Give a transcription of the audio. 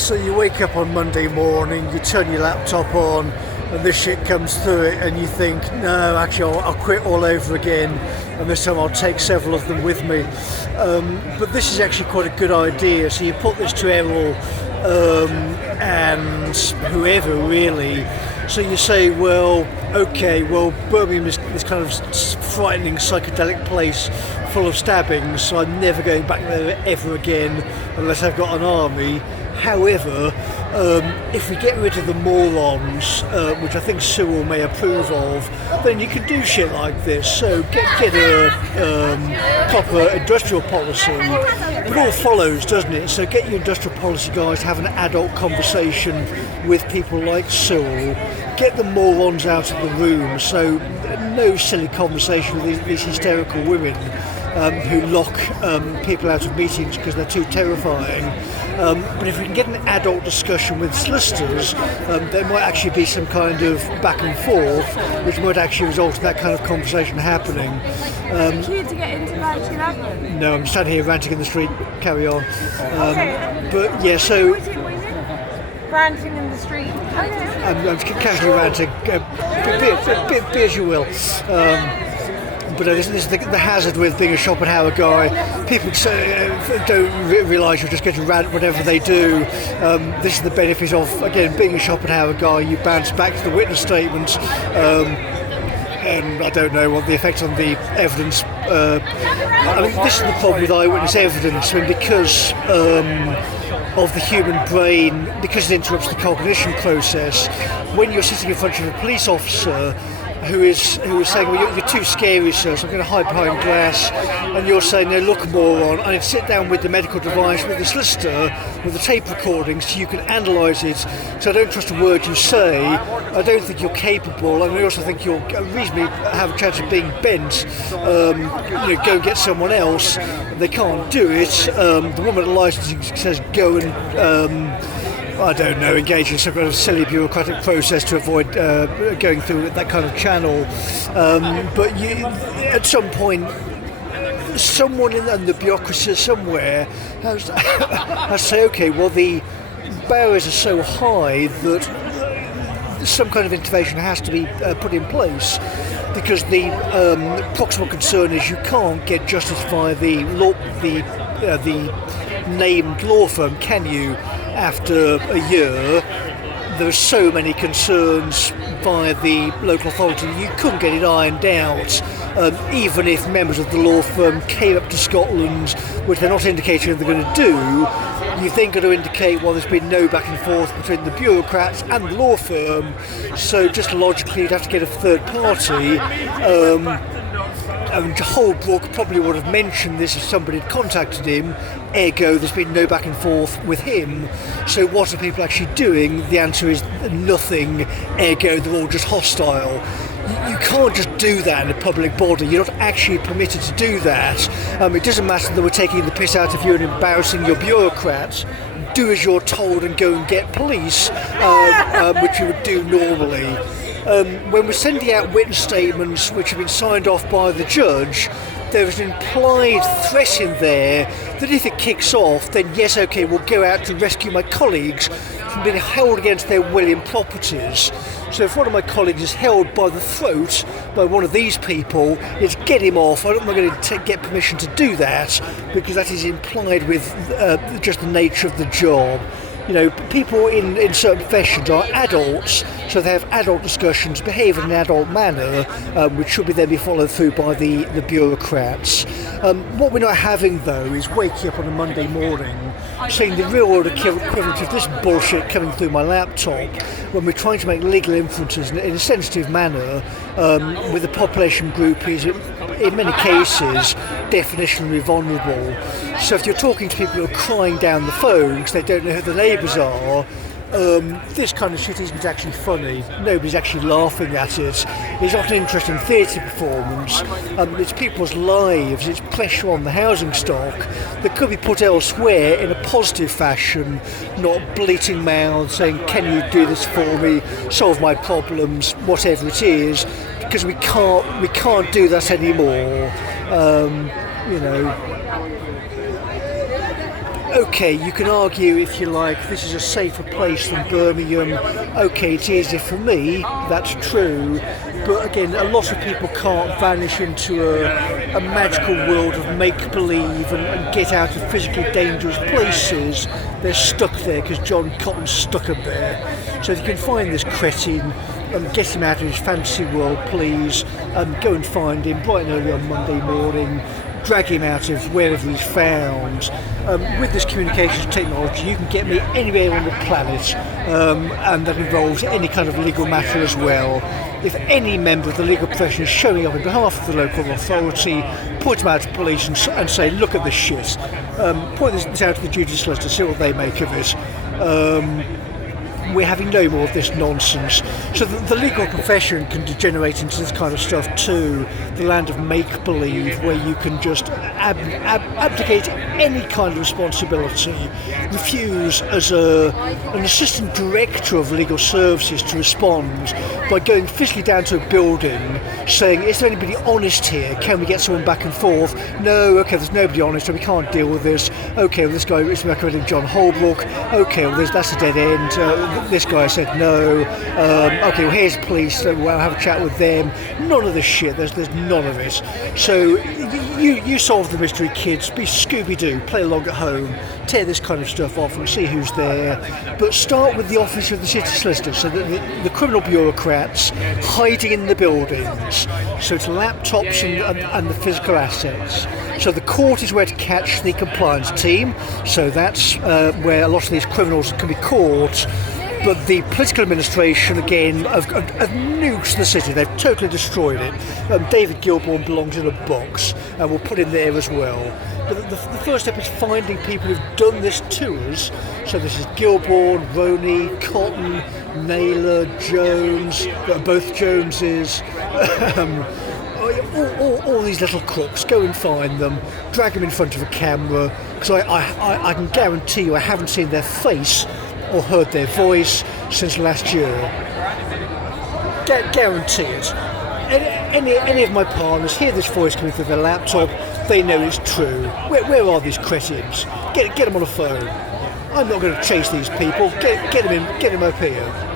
So you wake up on Monday morning, you turn your laptop on, and this shit comes through it, and you think, no, actually, I'll quit all over again, and this time I'll take several of them with me. But this is actually quite a good idea. So you put this to Errol and whoever, really. So you say, well, okay, well, Birmingham is this kind of frightening psychedelic place full of stabbings, so I'm never going back there ever again unless I've got an army. However, if we get rid of the morons, which I think Cyril may approve of, then you can do shit like this. So get a proper industrial policy. It all follows, doesn't it? So get your industrial policy guys to have an adult conversation with people like Cyril. Get the morons out of the room. So no silly conversation with these hysterical women who lock people out of meetings because they're too terrifying. But if we can get an adult discussion with solicitors, there might actually be some kind of back and forth, which might actually result in that kind of conversation happening. Are you to get into Branch 11? No, I'm standing here ranting in the street. Carry on. But yeah, so. What is it? Ranting in the street. Okay. I'm casually ranting. Be as you will. But this is the hazard with being a Schopenhauer guy. People don't realise you're just going to rant whatever they do. This is the benefit of, again, being a Schopenhauer guy. You bounce back to the witness statements, and I don't know what the effect on the evidence. I mean, this is the problem with eyewitness evidence. I mean, because of the human brain, because it interrupts the cognition process, when you're sitting in front of a police officer who is saying, well, you're too scary, sir, so I'm going to hide behind glass, and you're saying, no, look, moron, I need to sit down with the medical device, with the solicitor, with the tape recording, so you can analyse it, so I don't trust a word you say, I don't think you're capable, and I also think you'll reasonably have a chance of being bent, go and get someone else. They can't do it. The woman at licensing says, go and I don't know, engage in some kind of silly bureaucratic process to avoid going through that kind of channel. But at some point, someone in the bureaucracy somewhere has to say, okay, well, the barriers are so high that some kind of intervention has to be put in place, because the proximal concern is you can't get justice via the named law firm, can you? After a year, there are so many concerns via the local authority, you couldn't get it ironed out, even if members of the law firm came up to Scotland, which they're not indicating they're going to do. You then got to indicate, well, there's been no back and forth between the bureaucrats and the law firm, so just logically you'd have to get a third party. And Holbrook probably would have mentioned this if somebody had contacted him, ergo there's been no back and forth with him. So what are people actually doing? The answer is nothing, ergo they're all just hostile. You can't just do that in a public body. You're not actually permitted to do that. It doesn't matter that we're taking the piss out of you and embarrassing your bureaucrats. Do as you're told and go and get police, which you would do normally. When we're sending out witness statements which have been signed off by the judge, there is an implied threat in there that if it kicks off, then yes, okay, we'll go out to rescue my colleagues from being held against their will in properties. So if one of my colleagues is held by the throat by one of these people, it's get him off. I'm not going to get permission to do that, because that is implied with just the nature of the job. You know, people in certain professions are adults, so they have adult discussions, behave in an adult manner, which should then be followed through by the bureaucrats. What we're not having, though, is waking up on a Monday morning seeing the real world equivalent of this bullshit coming through my laptop when we're trying to make legal inferences in a sensitive manner with a population group who's in many cases definitionally vulnerable. So if you're talking to people who are crying down the phone because they don't know who the neighbours are, this kind of shit isn't actually funny. Nobody's actually laughing at it. It's not an interesting theatre performance. It's people's lives, it's pressure on the housing stock that could be put elsewhere in a positive fashion, not bleating mouths saying, can you do this for me, solve my problems, whatever it is, because we can't do that anymore. Okay, you can argue if you like, this is a safer place than Birmingham. Okay, it's easier for me, that's true. But again, a lot of people can't vanish into a magical world of make-believe and get out of physically dangerous places. They're stuck there because John Cotton stuck them there. So if you can find this cretin, get him out of his fantasy world, please. Go and find him bright and early on Monday morning. Drag him out of wherever he's found. With this communications technology, you can get me anywhere on the planet, and that involves any kind of legal matter as well. If any member of the legal profession is showing up on behalf of the local authority, point them out to police and say, look at this shit. Point this out to the duty solicitor, see what they make of it. We're having no more of this nonsense. So the legal profession can degenerate into this kind of stuff too, the land of make-believe, where you can just abdicate any kind of responsibility, refuse as an assistant director of legal services to respond by going physically down to a building saying, is there anybody honest here? Can we get someone back and forth? No, okay, there's nobody honest, so we can't deal with this. Okay, well, this guy is recommending John Holbrook. Okay, well, that's a dead end. This guy said no. Okay, well, here's the police, so we'll have a chat with them. None of this shit, there's none of it. So you solve the mystery, kids. Be Scooby-Doo, play along at home, tear this kind of stuff off and see who's there. But start with the office of the city solicitor, so that the criminal bureaucrats hiding in the buildings. So it's laptops and the physical assets. So the court is where to catch the compliance team. So that's where a lot of these criminals can be caught. But the political administration, again, have nuked the city. They've totally destroyed it. David Gilbourne belongs in a box, and we'll put him there as well. But the first step is finding people who've done this to us. So this is Gilbourne, Roney, Cotton, Naylor, Jones, both Joneses. All these little crooks, go and find them, drag them in front of a camera, because I can guarantee you I haven't seen their face or heard their voice since last year. Guarantee it. Any of my partners hear this voice coming through their laptop, they know it's true. Where are these cretins? Get them on the phone. I'm not going to chase these people. Get them up here.